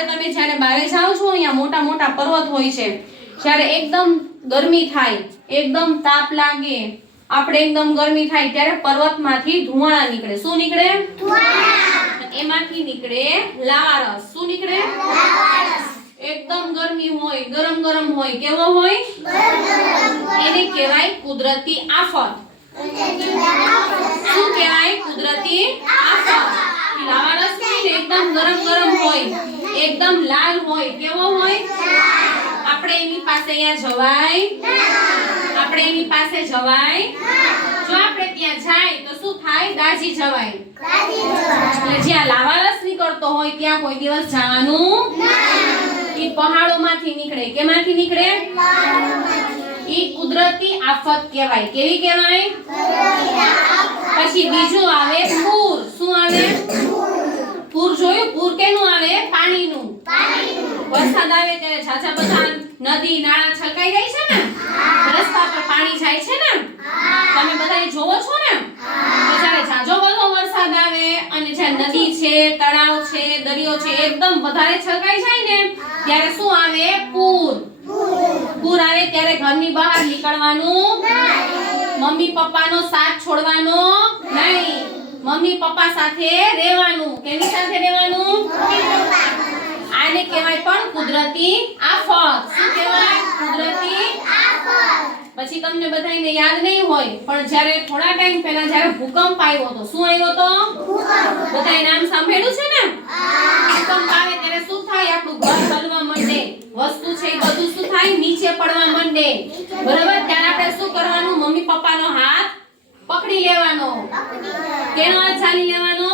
સવારે તમે જ્યારે બહાર જાઓ છો અહીંયા મોટા મોટા પર્વત હોય છે, જ્યારે એકદમ ગરમી થાય, એકદમ તાપ લાગે, આપણે એકદમ ગરમી થાય ત્યારે પર્વતમાંથી ધુમાડા નીકળે. શું નીકળે? ધુમાડા. એમાંથી નીકળે લાવારસ. શું નીકળે? લાવારસ. એકદમ ગરમી હોય, ગરમ ગરમ હોય. કેવો હોય? એને કહેવાય કુદરતી આફત. શું કહેવાય? કુદરતી આફત. લાવારસ એકદમ ગરમ ગરમ હોય, એકદમ લાલ હોય. કેવો હોય? આપણે એની પાસે અહીંયા જવાય? આપણે એની પાસે જવાય? જો આપણે ત્યાં જાય તો શું થાય? દાજી જવાય. એટલે જ્યાં લાવારસ નીકળતો હોય ત્યાં કોઈ દિવસ જવાનું નહીં. એ પહાડોમાંથી નીકળે. કેમાંથી નીકળે? એ કુદરતી આફત કહેવાય. કેવી કહેવાય? પછી બીજું આવે પૂર. શું આવે? પૂર જોયું? પૂર કેનું આવે? પાણીનું. વરસાદ આવે ત્યારે ઝાઝા બધા નદી નાળા છલકાઈ જાય છે ને, રસ્તા પર પાણી જાય છે ને, તમે બધા જોવો છો ને. તો જ્યારે ઝાઝો બધો વરસાદ આવે અને જ્યાં નદી છે, તળાવ છે, દરિયો છે, એકદમ વધારે છલકાઈ જાય ને ત્યારે શું આવે? પૂર. પૂર આવે ત્યારે ઘરની બહાર નીકળવાનું નહીં. મમ્મી પપ્પાનો સાથ છોડવાનો નહીં. મમ્મી પપ્પા સાથે રહેવાનું. કેની સાથે રહેવાનું? આને કહેવાય પણ કુદરતી આફત. શું કહેવાય? કુદરતી આફત. પછી તમને બધાને યાદ નહીં હોય પણ જ્યારે થોડા ટાઈમ પહેલા જ્યારે ભૂકંપ આવ્યો હતો. શું આવ્યો હતો? બધાએ નામ સાંભળ્યું છે ને? ભૂકંપ આવે ત્યારે શું થાય? આપણું ઘર હલવા માંડે, વસ્તુ છે એ બધું શું થાય? નીચે પડવા માંડે. બરાબર? ત્યારે આપણે શું કરવાનું? મમ્મી પપ્પાનો હાથ પકડી લેવાનો. કેનો હાથ ચાલી લેવાનો?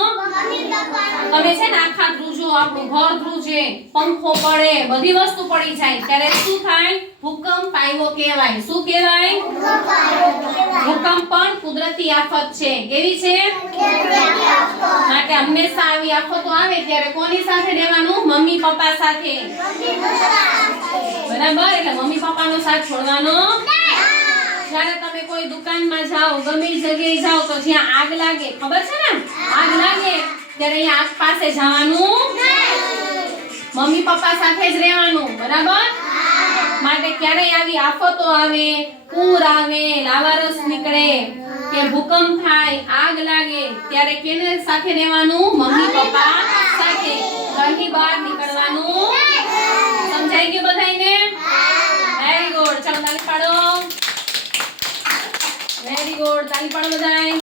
તમે છે ને આખા ધ્રુજો, આપણું ઘર ધ્રુજે, પંખો પડે, બધી વસ્તુ પડી જાય ત્યારે શું થાય? ભૂકંપ આવ્યો કહેવાય. શું કહેવાય? ભૂકંપ પણ કુદરતી આફત છે. કેવી છે? માટે હંમેશા આવી આફતો આવે ત્યારે કોની સાથે રહેવાનું? મમ્મી પપ્પા સાથે. બરાબર? એટલે મમ્મી પપ્પાનો સાથ છોડવાનો. જ્યારે તમે કોઈ દુકાનમાં જાઓ, ગમે જગ્યાએ જાઓ તો જ્યાં આગ લાગે, ખબર છે ને? આગ લાગે ત્યારે અહીંયા આગ પાસે જવાનું નહીં. મમ્મી પપ્પા સાથે જ રહેવાનું. બરાબર? માટે ક્યારેય આવી આફતો આવે, પૂર આવે, લાવારસ નીકળે કે ભૂકંપ થાય, આગ લાગે ત્યારે કેને સાથે રહેવાનું? મમ્મી પપ્પા સાથે. ઘરની બહાર નીકળવાનું. સમજાઈ ગયું બધાને? Very good. ચાલો તાળી પાડો. Very good. તાળી પાડો બધાય.